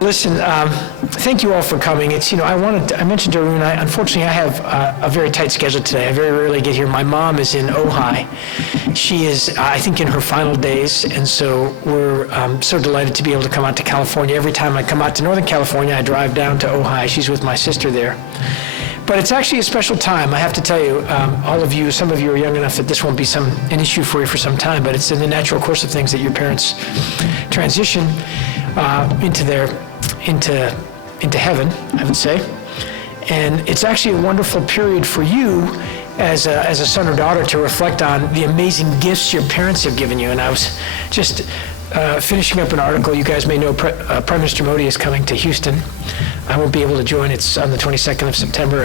Listen, thank you all for coming. It's, I mentioned to Arun, unfortunately I have a very tight schedule today. I very rarely get here. My mom is in Ojai. She is, I think, in her final days, and so we're so delighted to be able to come out to California. Every time I come out to Northern California, I drive down to Ojai. She's with my sister there. But it's actually a special time. I have to tell you, all of you, some of you are young enough that this won't be an issue for you for some time, but it's in the natural course of things that your parents transition into heaven, I would say. And it's actually a wonderful period for you as a son or daughter to reflect on the amazing gifts your parents have given you. And I was just finishing up an article. You guys may know Prime Minister Modi is coming to Houston. I won't be able to join. It's on the 22nd of September.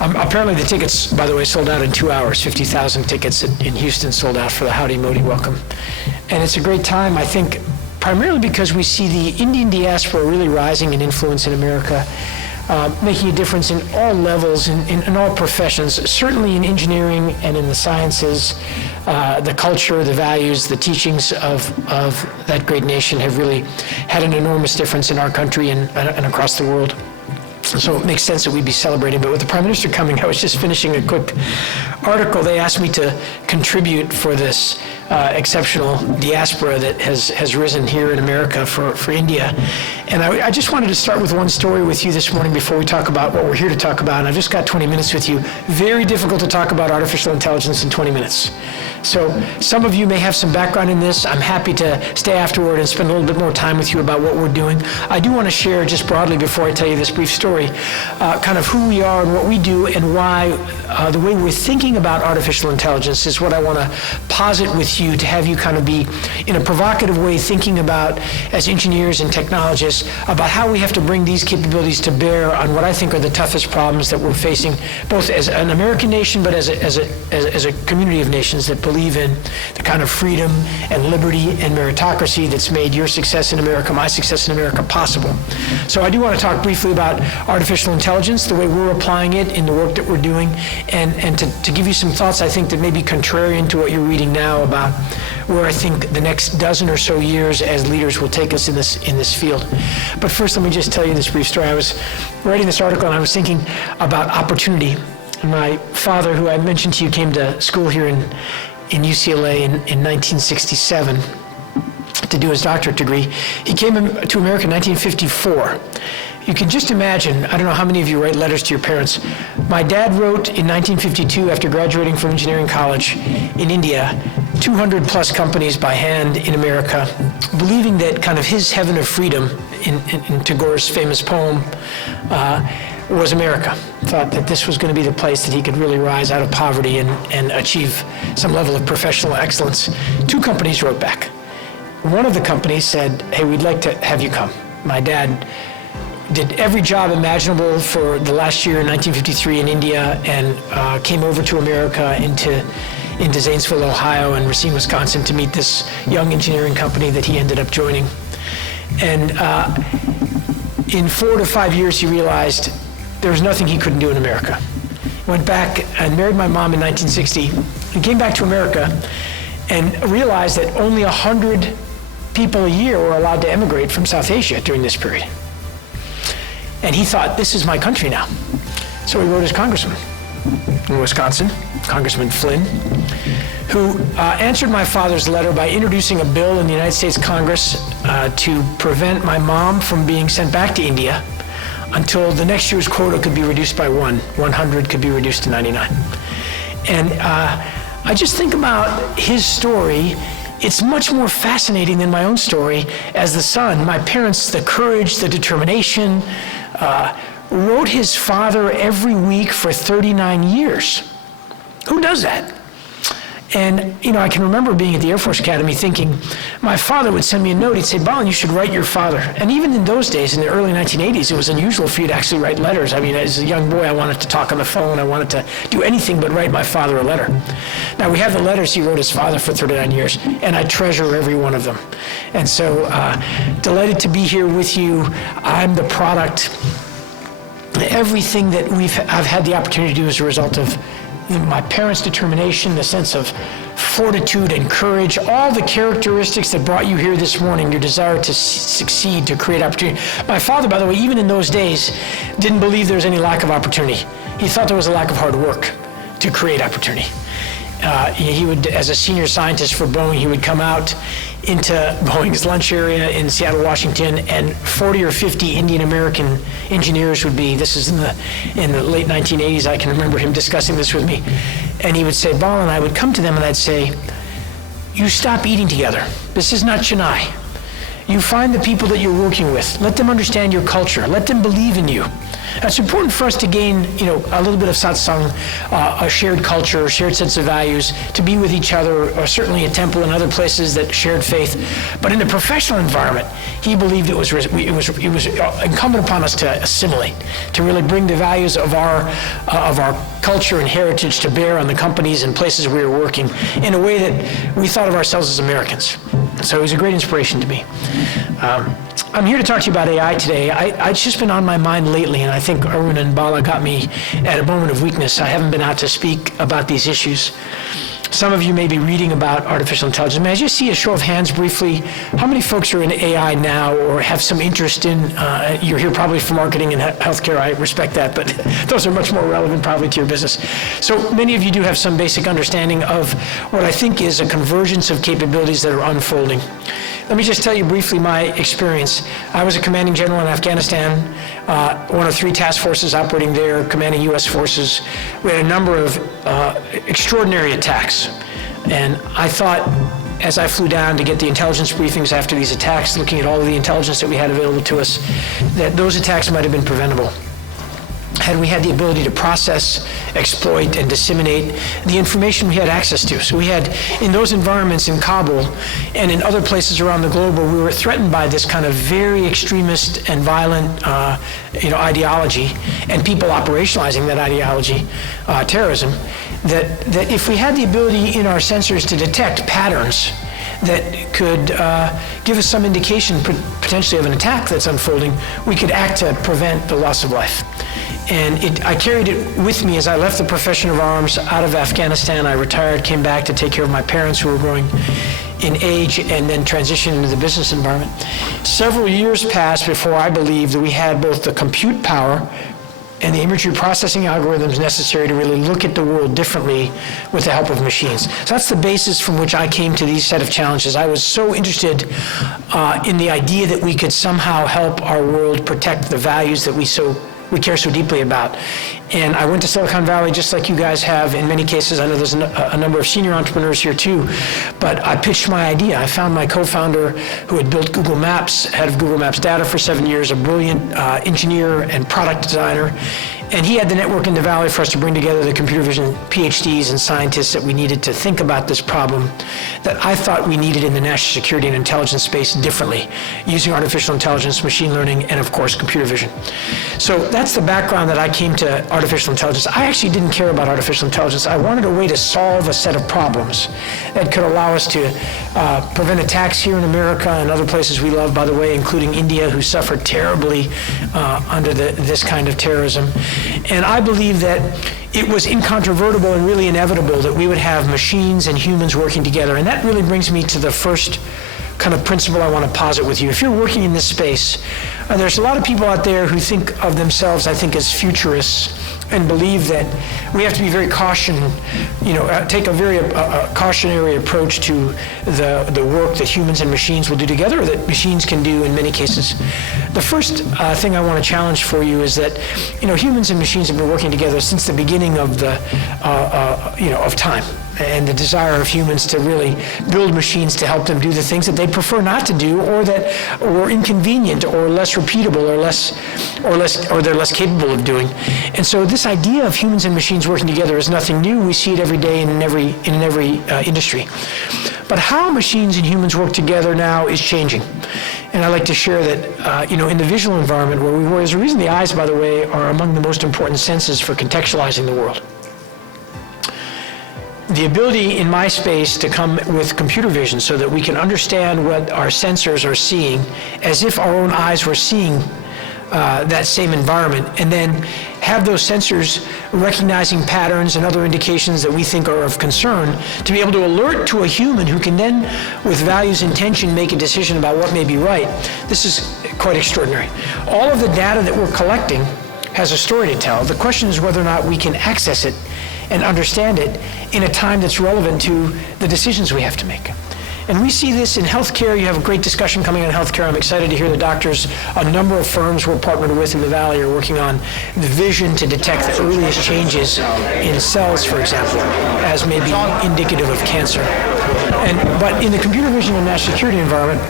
Apparently the tickets, by the way, sold out in 2 hours. 50,000 tickets in Houston sold out for the Howdy Modi welcome. And it's a great time, I think, primarily because we see the Indian diaspora really rising in influence in America, making a difference in all levels, in all professions, certainly in engineering and in the sciences. The culture, the values, the teachings of that great nation have really had an enormous difference in our country and across the world. So it makes sense that we'd be celebrating. But with the Prime Minister coming, I was just finishing a quick article. They asked me to contribute for this exceptional diaspora that has risen here in America for India. And I just wanted to start with one story with you this morning before we talk about what we're here to talk about. And I've just got 20 minutes with you. Very difficult to talk about artificial intelligence in 20 minutes. So some of you may have some background in this. I'm happy to stay afterward and spend a little bit more time with you about what we're doing. I do want to share just broadly before I tell you this brief story, kind of who we are and what we do and why the way we're thinking about artificial intelligence is what I want to posit with you to have you kind of be, in a provocative way, thinking about, as engineers and technologists, about how we have to bring these capabilities to bear on what I think are the toughest problems that we're facing, both as an American nation, but as a community of nations that believe in the kind of freedom and liberty and meritocracy that's made your success in America, my success in America, possible. So I do want to talk briefly about artificial intelligence, the way we're applying it in the work that we're doing, and to give you some thoughts I think that may be contrarian to what you're reading now about where I think the next dozen or so years as leaders will take us in this field. But first, let me just tell you this brief story. I was writing this article and I was thinking about opportunity. My father, who I mentioned to you, came to school here in UCLA in 1967 to do his doctorate degree. He came to America in 1954. You can just imagine, I don't know how many of you write letters to your parents. My dad wrote in 1952, after graduating from engineering college in India, 200 plus companies by hand in America, believing that kind of his heaven of freedom in Tagore's famous poem was America. Thought that this was going to be the place that he could really rise out of poverty and achieve some level of professional excellence. 2 companies wrote back. One of the companies said, hey, we'd like to have you come. My dad did every job imaginable for the last year in 1953 in India and came over to America into Zanesville, Ohio and Racine, Wisconsin to meet this young engineering company that he ended up joining. And in 4 to 5 years, he realized there was nothing he couldn't do in America. Went back and married my mom in 1960 and came back to America and realized that only 100 people a year were allowed to emigrate from South Asia during this period. And he thought, this is my country now. So he wrote his congressman in Wisconsin, Congressman Flynn, who answered my father's letter by introducing a bill in the United States Congress to prevent my mom from being sent back to India until the next year's quota could be reduced by 100 could be reduced to 99. And I just think about his story. It's much more fascinating than my own story as the son. My parents, the courage, the determination, wrote his father every week for 39 years. Who does that? And, I can remember being at the Air Force Academy thinking, my father would send me a note. He'd say, Balan, you should write your father. And even in those days, in the early 1980s, it was unusual for you to actually write letters. I mean, as a young boy, I wanted to talk on the phone. I wanted to do anything but write my father a letter. Now, we have the letters he wrote his father for 39 years, and I treasure every one of them. And so, delighted to be here with you. I'm the product. Everything that I've had the opportunity to do as a result of my parents' determination, the sense of fortitude and courage, all the characteristics that brought you here this morning, your desire to succeed, to create opportunity. My father, by the way, even in those days, didn't believe there was any lack of opportunity. He thought there was a lack of hard work to create opportunity. He would, as a senior scientist for Boeing, he would come out into Boeing's lunch area in Seattle, Washington, and 40 or 50 Indian American engineers would be, this is in the late 1980s, I can remember him discussing this with me, and he would say, Bala, and I would come to them and I'd say, you stop eating together. This is not Chennai. You find the people that you're working with. Let them understand your culture. Let them believe in you. It's important for us to gain, a little bit of satsang, a shared culture, a shared sense of values, to be with each other, or certainly a temple and other places that shared faith. But in the professional environment, he believed it was incumbent upon us to assimilate, to really bring the values of our culture and heritage to bear on the companies and places we were working in a way that we thought of ourselves as Americans. So he was a great inspiration to me. I'm here to talk to you about AI today. It's just been on my mind lately, and I think Orgin and Bala got me at a moment of weakness. I haven't been out to speak about these issues. Some of you may be reading about artificial intelligence. May I just see a show of hands briefly? How many folks are in AI now or have some interest in, you're here probably for marketing and healthcare, I respect that, but those are much more relevant probably to your business. So many of you do have some basic understanding of what I think is a convergence of capabilities that are unfolding. Let me just tell you briefly my experience. I was a commanding general in Afghanistan, one of 3 task forces operating there, commanding U.S. forces. We had a number of extraordinary attacks. And I thought, as I flew down to get the intelligence briefings after these attacks, looking at all of the intelligence that we had available to us, that those attacks might have been preventable had we had the ability to process, exploit, and disseminate the information we had access to. So we had, in those environments in Kabul and in other places around the globe where we were threatened by this kind of very extremist and violent ideology, and people operationalizing that ideology, terrorism, that if we had the ability in our sensors to detect patterns that could give us some indication potentially of an attack that's unfolding, we could act to prevent the loss of life. And I carried it with me as I left the profession of arms out of Afghanistan. I retired, came back to take care of my parents who were growing in age, and then transitioned into the business environment. Several years passed before I believed that we had both the compute power and the imagery processing algorithms necessary to really look at the world differently with the help of machines. So that's the basis from which I came to these set of challenges. I was so interested in the idea that we could somehow help our world protect the values that we care so deeply about. And I went to Silicon Valley just like you guys have in many cases. I know there's a number of senior entrepreneurs here too, but I pitched my idea. I found my co-founder who had built Google Maps, head of Google Maps data for 7 years, a brilliant engineer and product designer. And he had the network in the Valley for us to bring together the computer vision PhDs and scientists that we needed to think about this problem that I thought we needed in the national security and intelligence space differently, using artificial intelligence, machine learning, and of course, computer vision. So that's the background that I came to artificial intelligence. I actually didn't care about artificial intelligence. I wanted a way to solve a set of problems that could allow us to prevent attacks here in America and other places we love, by the way, including India, who suffered terribly under this kind of terrorism. And I believe that it was incontrovertible and really inevitable that we would have machines and humans working together. And that really brings me to the first kind of principle I want to posit with you. If you're working in this space, there's a lot of people out there who think of themselves, I think, as futurists and believe that we have to be very take a very cautionary approach to the work that humans and machines will do together, or that machines can do in many cases. The first thing I want to challenge for you is that humans and machines have been working together since the beginning of of time, and the desire of humans to really build machines to help them do the things that they prefer not to do, or that were inconvenient, or less repeatable, or they're less capable of doing. And so this idea of humans and machines working together is nothing new. We see it every day in every industry. But how machines and humans work together now is changing. And I like to share that, in the visual environment where we were, there's a reason the eyes, by the way, are among the most important senses for contextualizing the world. The ability in my space to come with computer vision so that we can understand what our sensors are seeing as if our own eyes were seeing that same environment, and then have those sensors recognizing patterns and other indications that we think are of concern to be able to alert to a human who can then, with values intention, make a decision about what may be right. This is quite extraordinary. All of the data that we're collecting has a story to tell. The question is whether or not we can access it and understand it in a time that's relevant to the decisions we have to make. And we see this in healthcare. You have a great discussion coming on healthcare. I'm excited to hear the doctors, a number of firms we're partnered with in the Valley are working on the vision to detect the earliest changes in cells, for example, as may be indicative of cancer. But in the computer vision and national security environment,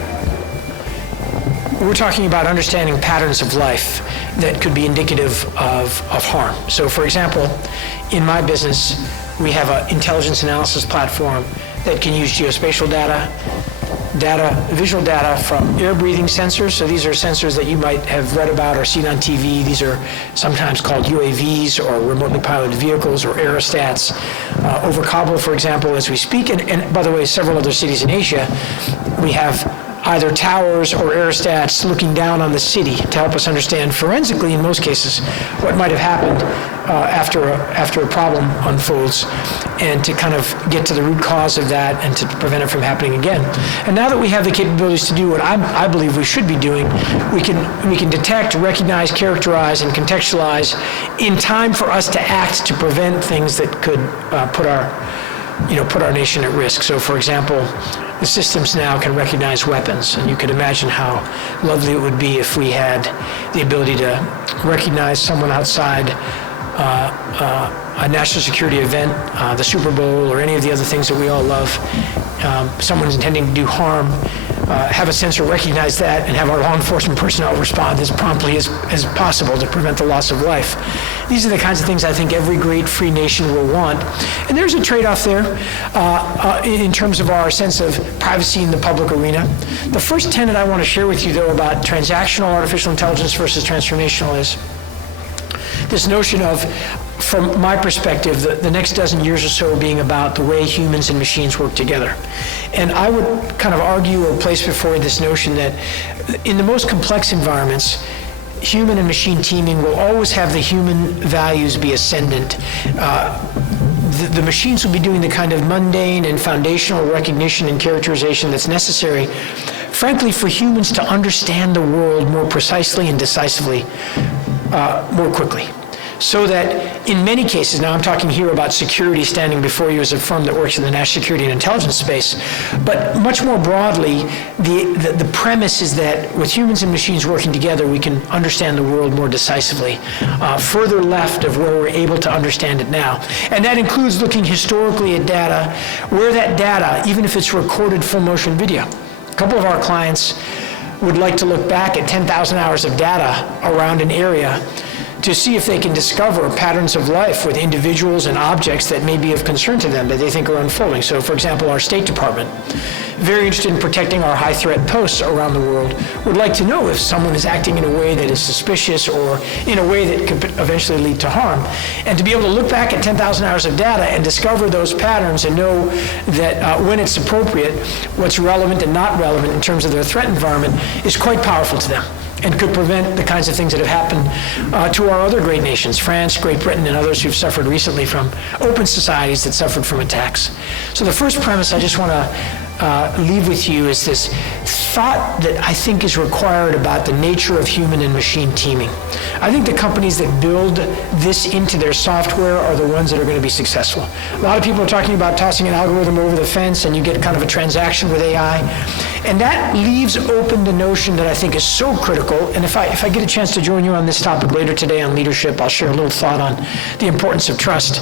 we're talking about understanding patterns of life that could be indicative of harm. So, for example, in my business, we have an intelligence analysis platform that can use geospatial data, visual data from air-breathing sensors. So these are sensors that you might have read about or seen on TV. These are sometimes called UAVs or remotely piloted vehicles or aerostats. Over Kabul, for example, as we speak, and by the way, several other cities in Asia, we have either towers or aerostats looking down on the city to help us understand forensically, in most cases, what might have happened after a problem unfolds, and to kind of get to the root cause of that and to prevent it from happening again. And now that we have the capabilities to do what I believe we should be doing, we can detect, recognize, characterize, and contextualize in time for us to act to prevent things that could put our nation at risk. So, for example, the systems now can recognize weapons, and you could imagine how lovely it would be if we had the ability to recognize someone outside a national security event, the Super Bowl, or any of the other things that we all love. Someone's intending to do harm, have a sensor recognize that, and have our law enforcement personnel respond as promptly as possible to prevent the loss of life. These are the kinds of things I think every great free nation will want. And there's a trade-off there in terms of our sense of privacy in the public arena. The first tenet I want to share with you, though, about transactional artificial intelligence versus transformational is this notion of, from my perspective, the next dozen years or so being about the way humans and machines work together. And I would kind of argue or place before you this notion that in the most complex environments, human and machine teaming will always have the human values be ascendant. The machines will be doing the kind of mundane and foundational recognition and characterization that's necessary, frankly, for humans to understand the world more precisely and decisively, more quickly. So that in many cases, now I'm talking here about security standing before you as a firm that works in the national security and intelligence space, but much more broadly, the premise is that with humans and machines working together, we can understand the world more decisively, further left of where we're able to understand it now. And that includes looking historically at data, where that data, even if it's recorded full motion video. A couple of our clients would like to look back at 10,000 hours of data around an area to see if they can discover patterns of life with individuals and objects that may be of concern to them that they think are unfolding. So, for example, our State Department, very interested in protecting our high-threat posts around the world, would like to know if someone is acting in a way that is suspicious or in a way that could eventually lead to harm. And to be able to look back at 10,000 hours of data and discover those patterns and know that when it's appropriate, what's relevant and not relevant in terms of their threat environment is quite powerful to them, and could prevent the kinds of things that have happened to our other great nations, France, Great Britain, and others who've suffered recently from open societies that suffered from attacks. So the first premise I just want to leave with you is this thought that I think is required about the nature of human and machine teaming. I think the companies that build this into their software are the ones that are going to be successful. A lot of people are talking about tossing an algorithm over the fence and you get kind of a transaction with AI. And that leaves open the notion that I think is so critical. And if I get a chance to join you on this topic later today on leadership, I'll share a little thought on the importance of trust.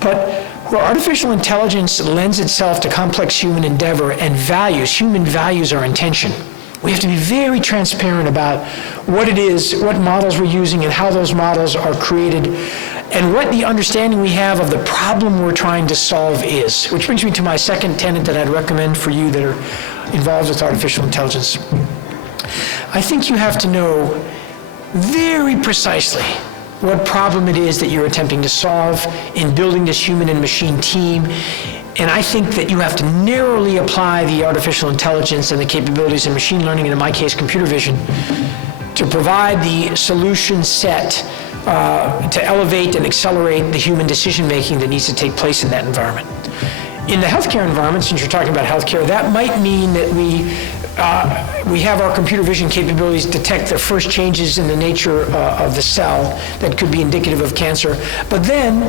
But where artificial intelligence lends itself to complex human endeavor and values, human values our intention, we have to be very transparent about what it is, what models we're using, and how those models are created, and what the understanding we have of the problem we're trying to solve is. Which brings me to my second tenet that I'd recommend for you that are involved with artificial intelligence. I think you have to know very precisely what problem it is that you're attempting to solve in building this human and machine team. And I think that you have to narrowly apply the artificial intelligence and the capabilities in machine learning, and in my case, computer vision, to provide the solution set to elevate and accelerate the human decision-making that needs to take place in that environment. In the healthcare environment, since you're talking about healthcare, that might mean that we have our computer vision capabilities detect the first changes in the nature of the cell that could be indicative of cancer. But then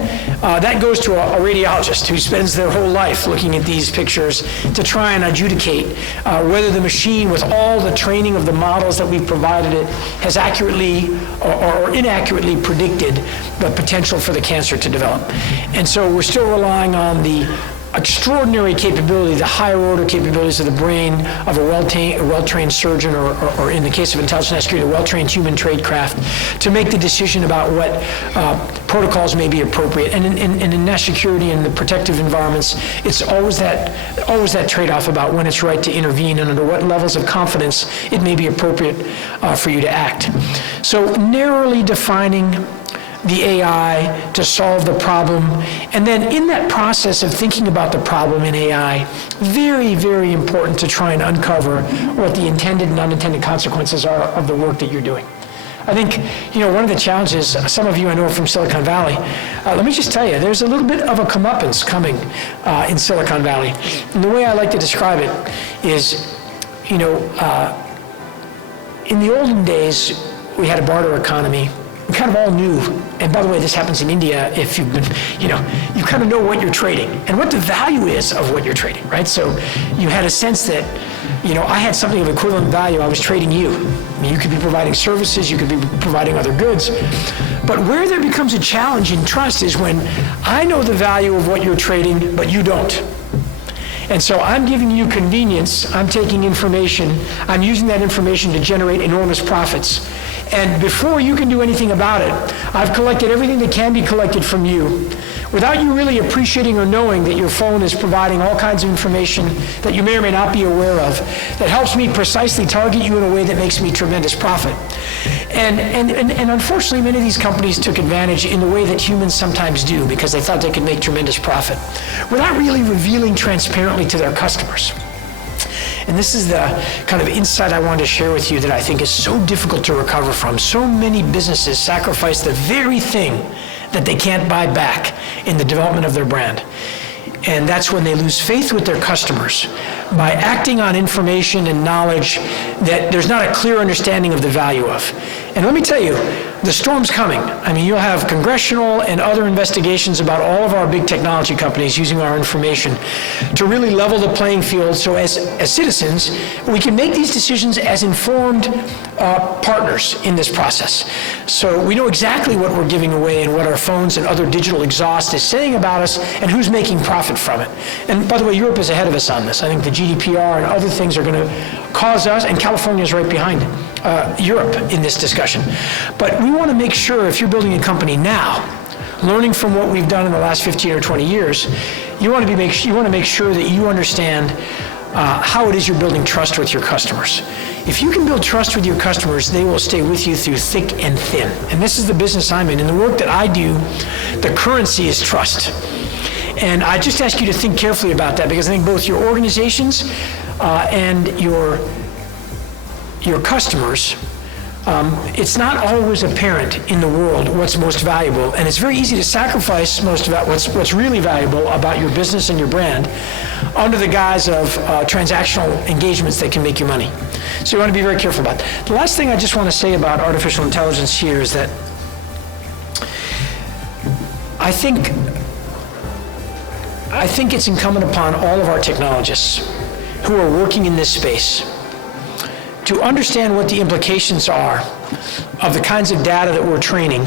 that goes to a radiologist who spends their whole life looking at these pictures to try and adjudicate whether the machine, with all the training of the models that we've provided it, has accurately or inaccurately predicted the potential for the cancer to develop. And so we're still relying on the extraordinary capability, the higher order capabilities of the brain of a well-trained surgeon, or in the case of intelligence and security, a well-trained human tradecraft, to make the decision about what protocols may be appropriate. And in national security and the protective environments, it's always that trade-off about when it's right to intervene and under what levels of confidence it may be appropriate for you to act. So narrowly defining the AI to solve the problem. And then in that process of thinking about the problem in AI, very, very important to try and uncover what the intended and unintended consequences are of the work that you're doing. I think, one of the challenges, some of you I know from Silicon Valley, let me just tell you, there's a little bit of a comeuppance coming in Silicon Valley. And the way I like to describe it is, in the olden days, we had a barter economy. We kind of all knew, and by the way, this happens in India, if you've been, you kind of know what you're trading and what the value is of what you're trading, right? So you had a sense that, I had something of equivalent value, I was trading you. I mean, you could be providing services, you could be providing other goods. But where there becomes a challenge in trust is when I know the value of what you're trading, but you don't. And so I'm giving you convenience, I'm taking information, I'm using that information to generate enormous profits. And before you can do anything about it, I've collected everything that can be collected from you, without you really appreciating or knowing that your phone is providing all kinds of information that you may or may not be aware of, that helps me precisely target you in a way that makes me tremendous profit. And unfortunately, many of these companies took advantage in the way that humans sometimes do, because they thought they could make tremendous profit, without really revealing transparently to their customers. And this is the kind of insight I wanted to share with you that I think is so difficult to recover from. So many businesses sacrifice the very thing that they can't buy back in the development of their brand. And that's when they lose faith with their customers by acting on information and knowledge that there's not a clear understanding of the value of. And let me tell you, the storm's coming. I mean, you'll have congressional and other investigations about all of our big technology companies using our information to really level the playing field, so as citizens, we can make these decisions as informed partners in this process. So we know exactly what we're giving away and what our phones and other digital exhaust is saying about us and who's making profit from it. And by the way, Europe is ahead of us on this. I think the GDPR and other things are going to cause us, and California is right behind Europe in this discussion. But we want to make sure, if you're building a company now, learning from what we've done in the last 15 or 20 years, you want to make sure that you understand how it is you're building trust with your customers. If you can build trust with your customers, they will stay with you through thick and thin. And this is the business I'm in. In the work that I do, the currency is trust. And I just ask you to think carefully about that, because I think both your organizations and your customers, it's not always apparent in the world what's most valuable, and it's very easy to sacrifice what's really valuable about your business and your brand under the guise of transactional engagements that can make you money. So you want to be very careful about that. The last thing I just want to say about artificial intelligence here is that I think it's incumbent upon all of our technologists who are working in this space to understand what the implications are of the kinds of data that we're training,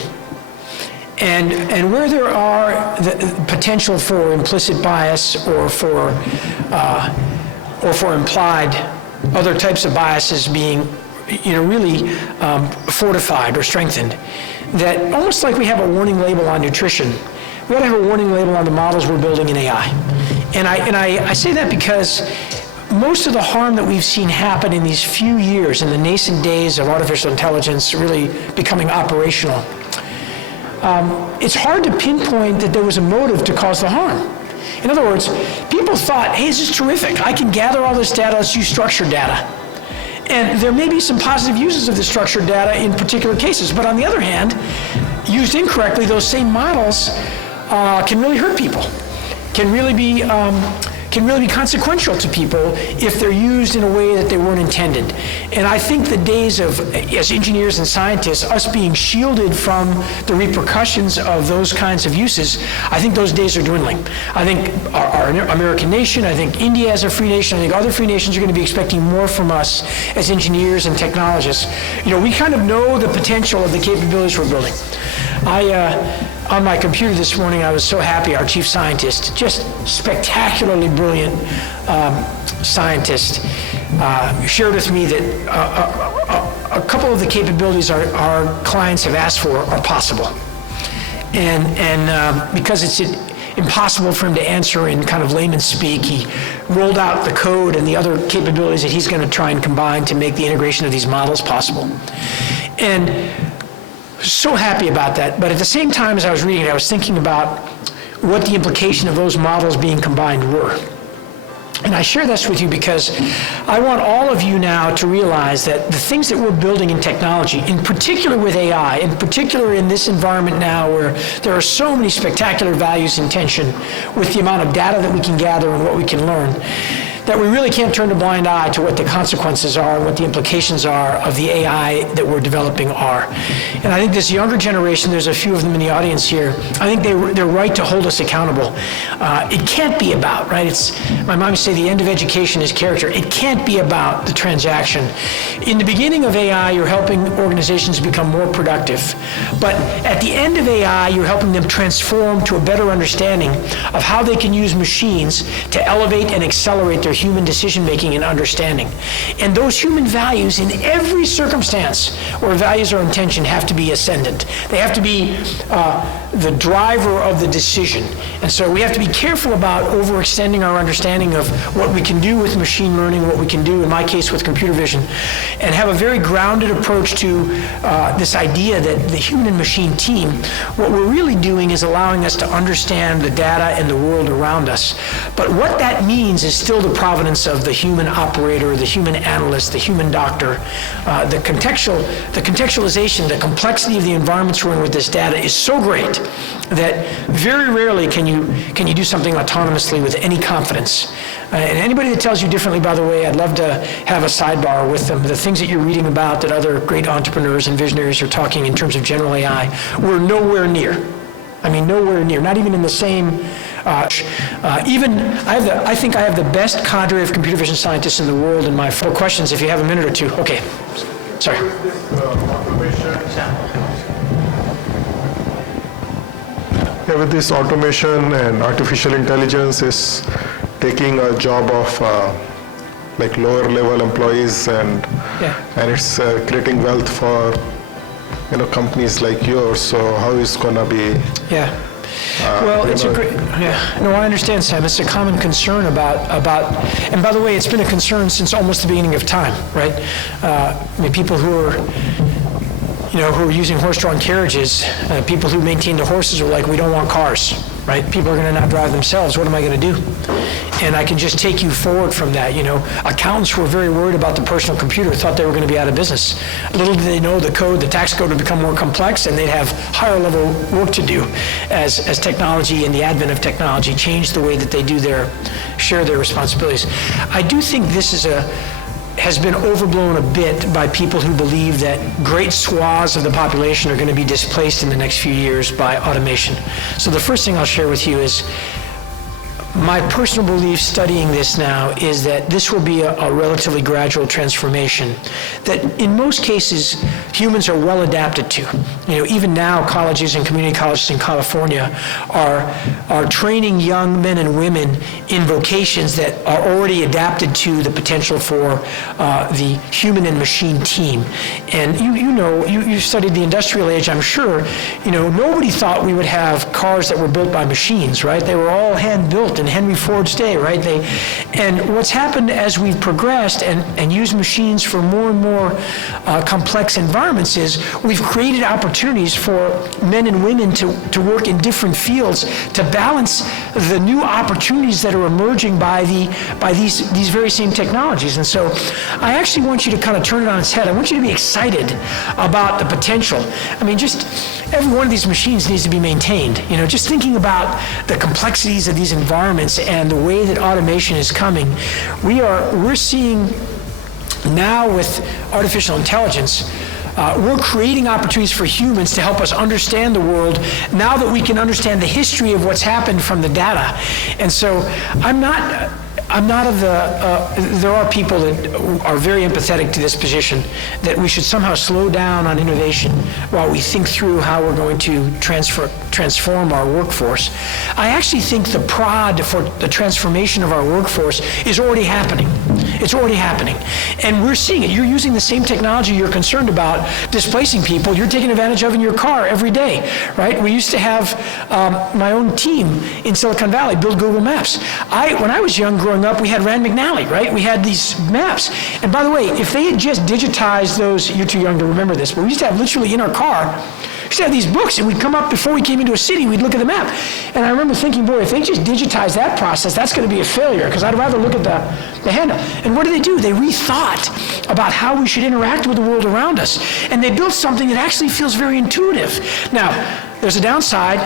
and where there are the potential for implicit bias or for implied other types of biases being really fortified or strengthened. That almost like we have a warning label on nutrition, we ought to have a warning label on the models we're building in AI. And I say that because most of the harm that we've seen happen in these few years, in the nascent days of artificial intelligence really becoming operational, it's hard to pinpoint that there was a motive to cause the harm. In other words, people thought, hey, this is terrific. I can gather all this data, let's use structured data. And there may be some positive uses of the structured data in particular cases, but on the other hand, used incorrectly, those same models can really hurt people, can really be consequential to people if they're used in a way that they weren't intended. And I think the days of, as engineers and scientists, us being shielded from the repercussions of those kinds of uses, I think those days are dwindling. I think our American nation, I think India as a free nation, I think other free nations are going to be expecting more from us as engineers and technologists. We kind of know the potential of the capabilities we're building. On my computer this morning, I was so happy our chief scientist, just spectacularly brilliant scientist, shared with me that a couple of the capabilities our clients have asked for are possible. And because it's impossible for him to answer in kind of layman's speak, he rolled out the code and the other capabilities that he's going to try and combine to make the integration of these models possible. And so happy about that, but at the same time as I was reading it, I was thinking about what the implication of those models being combined were. And I share this with you because I want all of you now to realize that the things that we're building in technology, in particular with AI, in particular in this environment now where there are so many spectacular values in tension with the amount of data that we can gather and what we can learn, that we really can't turn a blind eye to what the consequences are and what the implications are of the AI that we're developing are. And I think this younger generation, there's a few of them in the audience here, I think they're right to hold us accountable. It can't be about, right? My mom used to say the end of education is character. It can't be about the transaction. In the beginning of AI, you're helping organizations become more productive. But at the end of AI, you're helping them transform to a better understanding of how they can use machines to elevate and accelerate their human decision-making and understanding. And those human values in every circumstance where values are in tension have to be ascendant. They have to be the driver of the decision. And so we have to be careful about overextending our understanding of what we can do with machine learning, what we can do, in my case, with computer vision, and have a very grounded approach to this idea that the human and machine team, what we're really doing is allowing us to understand the data and the world around us. But what that means is still the provenance of the human operator, the human analyst, the human doctor. The contextualization, the complexity of the environments we're in with this data is so great that very rarely can you do something autonomously with any confidence. And anybody that tells you differently, by the way, I'd love to have a sidebar with them. The things that you're reading about that other great entrepreneurs and visionaries are talking in terms of general AI, we're nowhere near. I mean, nowhere near, not even in the same I think I have the best cadre of computer vision scientists in the world in my full questions, if you have a minute or two. Okay, sorry. With this automation and artificial intelligence is taking a job of like lower level employees and it's creating wealth for companies like yours. So how is going to be? Well, it's a great, no, I understand, Sam. It's a common concern about, and by the way, it's been a concern since almost the beginning of time, right? People who are using horse-drawn carriages, people who maintain the horses are like, we don't want cars, right? People are going to not drive themselves. What am I going to do? And I can just take you forward from that. Accountants were very worried about the personal computer, thought they were going to be out of business. Little did they know the tax code would become more complex, and they'd have higher level work to do as technology and the advent of technology changed the way that they share their responsibilities. I do think this has been overblown a bit by people who believe that great swaths of the population are going to be displaced in the next few years by automation. So the first thing I'll share with you is my personal belief studying this now is that this will be a relatively gradual transformation that in most cases humans are well adapted to. Even now colleges and community colleges in California are training young men and women in vocations that are already adapted to the potential for the human and machine team. And you studied the industrial age, I'm sure. Nobody thought we would have cars that were built by machines, right? They were all hand built and Henry Ford's day, right? And what's happened as we've progressed and used machines for more and more complex environments is we've created opportunities for men and women to work in different fields to balance the new opportunities that are emerging by these very same technologies. And so I actually want you to kind of turn it on its head. I want you to be excited about the potential. I mean, just every one of these machines needs to be maintained. You know, just thinking about the complexities of these environments and the way that automation is coming, we're seeing now with artificial intelligence, we're creating opportunities for humans to help us understand the world now that we can understand the history of what's happened from the data. And so I'm not of the, there are people that are very empathetic to this position, that we should somehow slow down on innovation while we think through how we're going to transform our workforce. I actually think the prod for the transformation of our workforce is already happening. It's already happening. And we're seeing it. You're using the same technology you're concerned about displacing people, you're taking advantage of in your car every day, right? We used to have my own team in Silicon Valley build Google Maps. When I was young growing up, we had Rand McNally, right? We had these maps. And by the way, if they had just digitized those, you're too young to remember this, but we used to have literally in our car, we used to have these books, and we'd come up before we came into a city, we'd look at the map. And I remember thinking, boy, if they just digitize that process, that's going to be a failure, because I'd rather look at the handle. And what do? They rethought about how we should interact with the world around us. And they built something that actually feels very intuitive. Now, there's a downside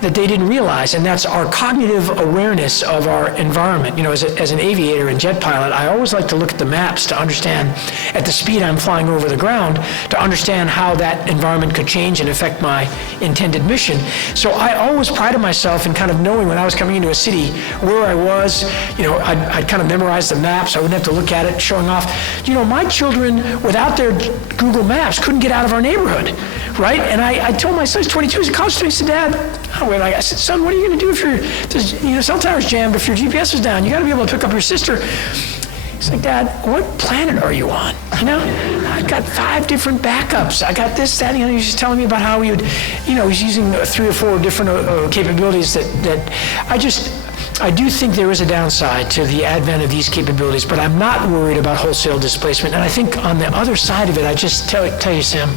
that they didn't realize, and that's our cognitive awareness of our environment. You know, as an aviator and jet pilot, I always like to look at the maps to understand, at the speed I'm flying over the ground, to understand how that environment could change and affect my intended mission. So I always prided myself in kind of knowing when I was coming into a city where I was. You know, I'd kind of memorize the maps. I wouldn't have to look at it, showing off. You know, my children, without their Google Maps, couldn't get out of our neighborhood, right? And I told my son, he's 22, he's a college student, he said, Dad, I said, son, what are you going to do if your cell tower's jammed, if your GPS is down? You got to be able to pick up your sister. He's like, Dad, what planet are you on? You know, I've got 5 different backups. I got this, that, you know, he's just telling me about how he would, you know, he's using 3 or 4 different capabilities that I do think there is a downside to the advent of these capabilities, but I'm not worried about wholesale displacement. And I think on the other side of it, I just tell you, Sam,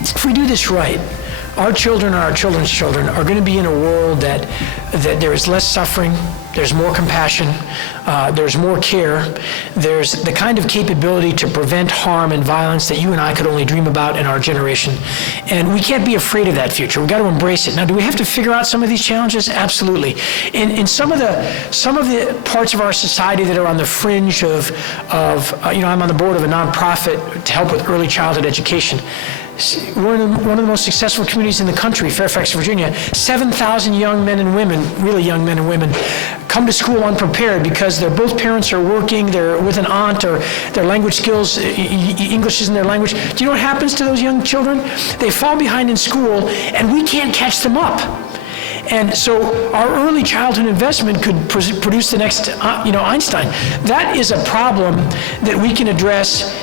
if we do this right, our children and our children's children are going to be in a world that there is less suffering, there's more compassion, there's more care, there's the kind of capability to prevent harm and violence that you and I could only dream about in our generation. And we can't be afraid of that future. We've got to embrace it. Now, do we have to figure out some of these challenges? Absolutely. In some of the parts of our society that are on the fringe of you know, I'm on the board of a nonprofit to help with early childhood education. We're in one of the most successful communities in the country, Fairfax, Virginia. 7,000 young men and women, really young men and women, come to school unprepared because both parents are working, they're with an aunt, or their language skills, English isn't their language. Do you know what happens to those young children? They fall behind in school, and we can't catch them up. And so our early childhood investment could produce the next, you know, Einstein. That is a problem that we can address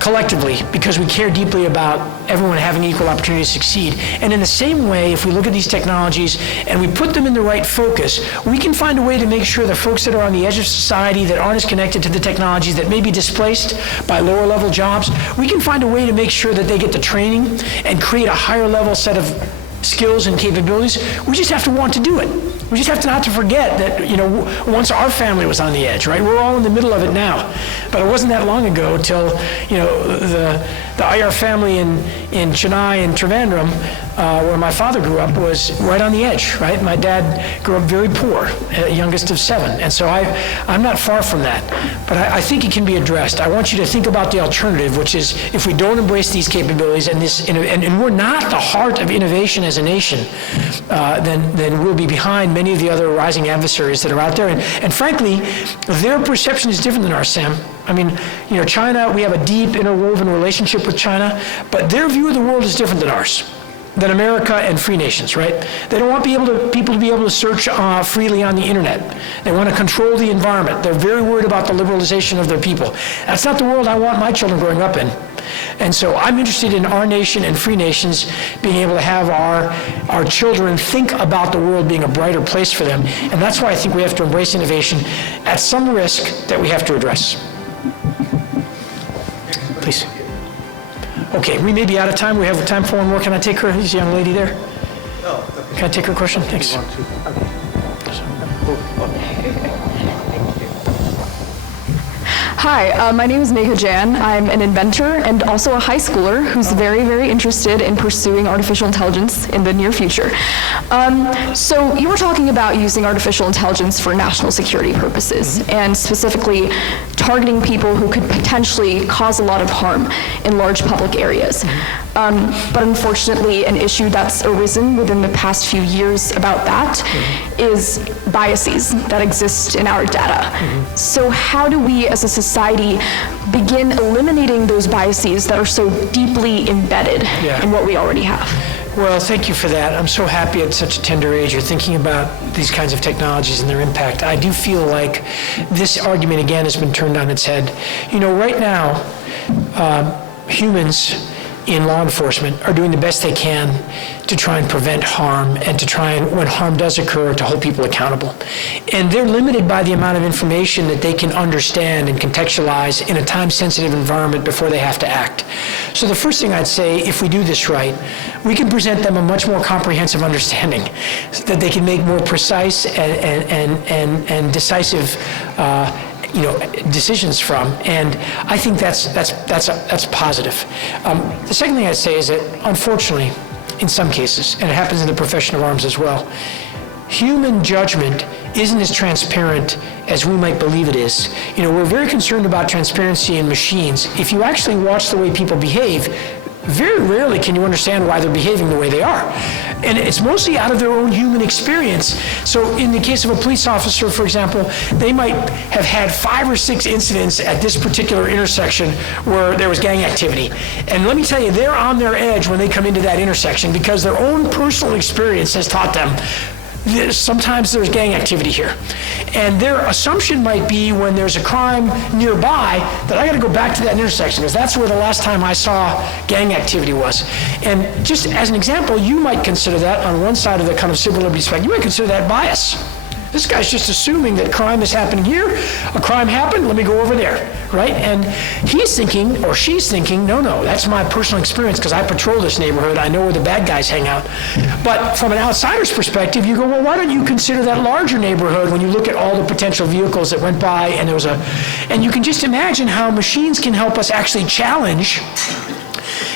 collectively, because we care deeply about everyone having equal opportunity to succeed. And in the same way, if we look at these technologies and we put them in the right focus, we can find a way to make sure that folks that are on the edge of society, that aren't as connected to the technologies, that may be displaced by lower level jobs, we can find a way to make sure that they get the training and create a higher level set of skills and capabilities. We just have to want to do it. We just have to not to forget that, you know, once our family was on the edge, right? We're all in the middle of it now. But it wasn't that long ago till, you know, the Ayyar family in Chennai and Trivandrum, where my father grew up, was right on the edge, right? My dad grew up very poor, youngest of 7. And so I'm not far from that. But I think it can be addressed. I want you to think about the alternative, which is if we don't embrace these capabilities and we're not the heart of innovation as a nation, then we'll be behind many of the other rising adversaries that are out there. And frankly, their perception is different than ours, Sam. I mean, you know, China, we have a deep interwoven relationship with China, but their view of the world is different than ours, than America and free nations, right? They don't want people to be able to search freely on the internet. They want to control the environment. They're very worried about the liberalization of their people. That's not the world I want my children growing up in. And so I'm interested in our nation and free nations being able to have our children think about the world being a brighter place for them. And that's why I think we have to embrace innovation at some risk that we have to address. Please. Okay, we may be out of time. We have time for one more. Can I take her? Is the young lady there? Can I take her question? Thanks. Hi, my name is Megha Jan. I'm an inventor and also a high schooler who's very, very interested in pursuing artificial intelligence in the near future. So you were talking about using artificial intelligence for national security purposes, and specifically targeting people who could potentially cause a lot of harm in large public areas. But unfortunately, an issue that's arisen within the past few years about that is biases that exist in our data. So how do we as a society begin eliminating those biases that are so deeply embedded in what we already have? Well, thank you for that. I'm so happy at such a tender age you're thinking about these kinds of technologies and their impact. I do feel like this argument again has been turned on its head. You know, right now, humans in law enforcement are doing the best they can to try and prevent harm and to try and, when harm does occur, to hold people accountable. And they're limited by the amount of information that they can understand and contextualize in a time-sensitive environment before they have to act. So the first thing I'd say, if we do this right, we can present them a much more comprehensive understanding so that they can make more precise and decisive decisions from, and I think that's positive. The second thing I'd say is that, unfortunately, in some cases, and it happens in the profession of arms as well, human judgment isn't as transparent as we might believe it is. You know, we're very concerned about transparency in machines. If you actually watch the way people behave, very rarely can you understand why they're behaving the way they are. And it's mostly out of their own human experience. So in the case of a police officer, for example, they might have had 5 or 6 incidents at this particular intersection where there was gang activity. And let me tell you, they're on their edge when they come into that intersection because their own personal experience has taught them sometimes there's gang activity here. And their assumption might be when there's a crime nearby that I got to go back to that intersection because that's where the last time I saw gang activity was. And just as an example, you might consider that on one side of the kind of civil liberty spectrum, you might consider that bias. This guy's just assuming that crime is happening here. A crime happened, let me go over there, right? And he's thinking, or she's thinking, no, that's my personal experience because I patrol this neighborhood. I know where the bad guys hang out. But from an outsider's perspective, you go, well, why don't you consider that larger neighborhood when you look at all the potential vehicles that went by and there was and you can just imagine how machines can help us actually challenge.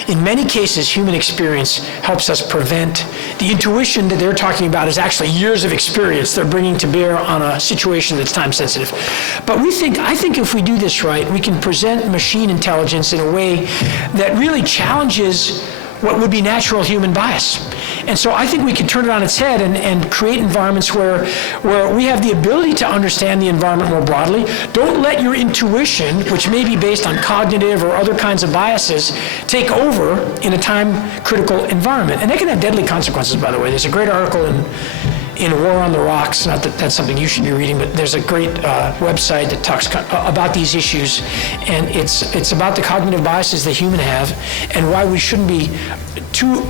In many cases, human experience helps us prevent. The intuition that they're talking about is actually years of experience they're bringing to bear on a situation that's time sensitive. But I think if we do this right, we can present machine intelligence in a way that really challenges what would be natural human bias. And so I think we can turn it on its head and create environments where we have the ability to understand the environment more broadly. Don't let your intuition, which may be based on cognitive or other kinds of biases, take over in a time-critical environment. And that can have deadly consequences, by the way. There's a great article in War on the Rocks, not that that's something you should be reading, but there's a great website that talks about these issues, and it's about the cognitive biases that humans have and why we shouldn't be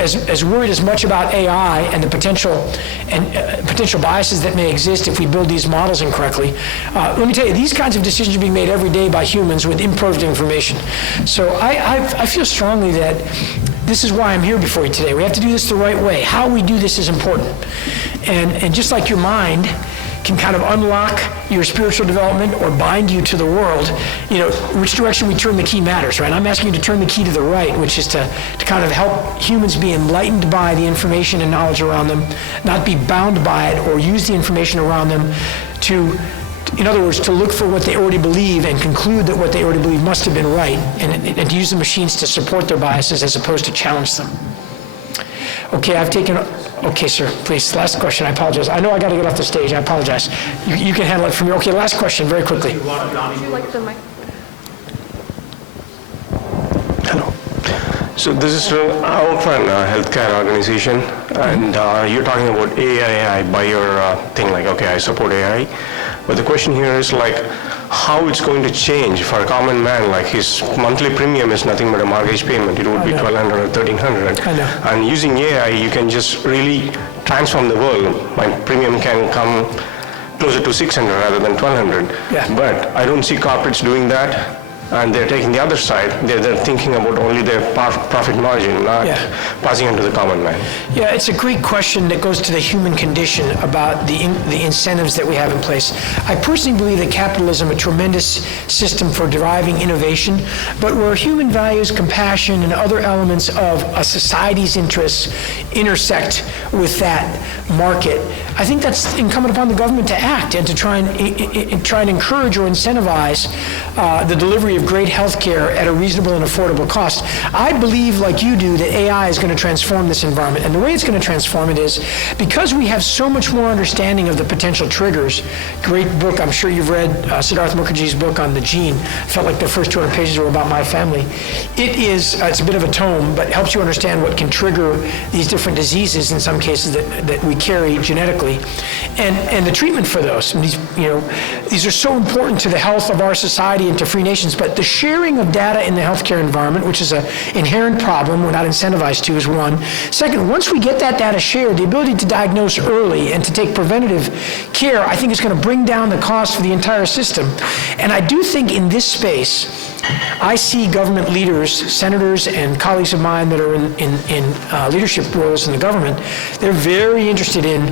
as worried as much about AI and the potential biases that may exist if we build these models incorrectly. Let me tell you, these kinds of decisions are being made every day by humans with imperfect information. So I feel strongly that this is why I'm here before you today. We have to do this the right way. How we do this is important. And just like your mind can kind of unlock your spiritual development or bind you to the world, which direction we turn the key matters, right? I'm asking you to turn the key to the right, which is to kind of help humans be enlightened by the information and knowledge around them, not be bound by it or use the information around them to, in other words, to look for what they already believe and conclude that what they already believe must have been right, and to use the machines to support their biases as opposed to challenge them. Okay, sir, please, last question. I apologize. I know I got to get off the stage. I apologize. You can handle it from here. Okay, last question, very quickly. Would you like the mic? Hello. So this is I'm from a healthcare organization, and you're talking about AI by your thing, like, okay, I support AI. But the question here is, like, how it's going to change for a common man. Like his monthly premium is nothing but a mortgage payment. It would be $1,200 or $1,300. I know. And using AI, you can just really transform the world. My premium can come closer to $600 rather than $1,200. Yeah. But I don't see corporates doing that. And they're taking the other side. They're thinking about only their profit margin, not passing on to the common man. Yeah, it's a great question that goes to the human condition about the incentives that we have in place. I personally believe that capitalism is a tremendous system for deriving innovation, but where human values, compassion, and other elements of a society's interests intersect with that market, I think that's incumbent upon the government to act and to try and encourage or incentivize the delivery of great health care at a reasonable and affordable cost. I believe, like you do, that AI is going to transform this environment. And the way it's going to transform it is because we have so much more understanding of the potential triggers. Great book, I'm sure you've read Siddhartha Mukherjee's book on the gene. I felt like the first 200 pages were about my family. It's a bit of a tome, but helps you understand what can trigger these different diseases, in some cases, that we carry genetically, and the treatment for those. And these are so important to the health of our society and to free nations, but the sharing of data in the healthcare environment, which is an inherent problem we're not incentivized to, is one. Second, once we get that data shared, the ability to diagnose early and to take preventative care, I think is going to bring down the cost for the entire system. And I do think in this space, I see government leaders, senators, and colleagues of mine that are in leadership roles in the government, they're very interested in,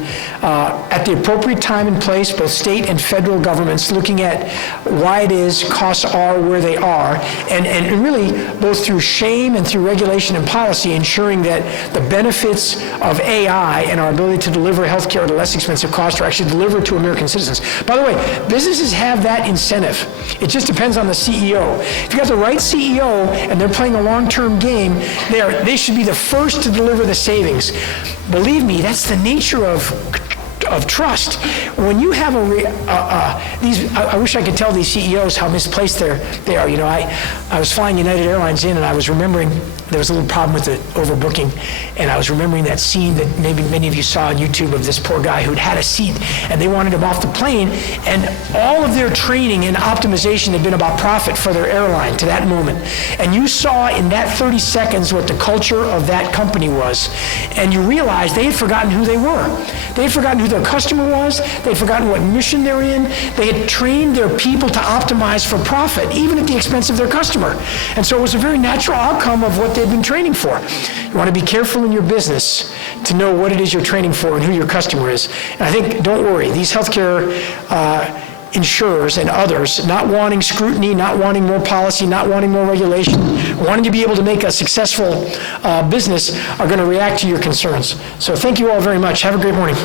at the appropriate time and place, both state and federal governments looking at why it is costs are where they are, and really both through shame and through regulation and policy, ensuring that the benefits of AI and our ability to deliver healthcare at a less expensive cost are actually delivered to American citizens. By the way, businesses have that incentive. It just depends on the CEO. If you got the right CEO and they're playing a long-term game, they should be the first to deliver the savings. Believe me, that's the nature of trust. When you have I wish I could tell these CEOs how misplaced they are. I was flying United Airlines in, and I was remembering there was a little problem with the overbooking, and I was remembering that scene that maybe many of you saw on YouTube of this poor guy who'd had a seat, and they wanted him off the plane, and all of their training and optimization had been about profit for their airline to that moment. And you saw in that 30 seconds what the culture of that company was, and you realized they had forgotten who they were. They had forgotten who their customer was. They had forgotten what mission they're in. They had trained their people to optimize for profit, even at the expense of their customer. And so it was a very natural outcome of what they've been training for. You want to be careful in your business to know what it is you're training for and who your customer is. And I think, don't worry, these healthcare insurers and others, not wanting scrutiny, not wanting more policy, not wanting more regulation, wanting to be able to make a successful business, are going to react to your concerns. So thank you all very much. Have a great morning.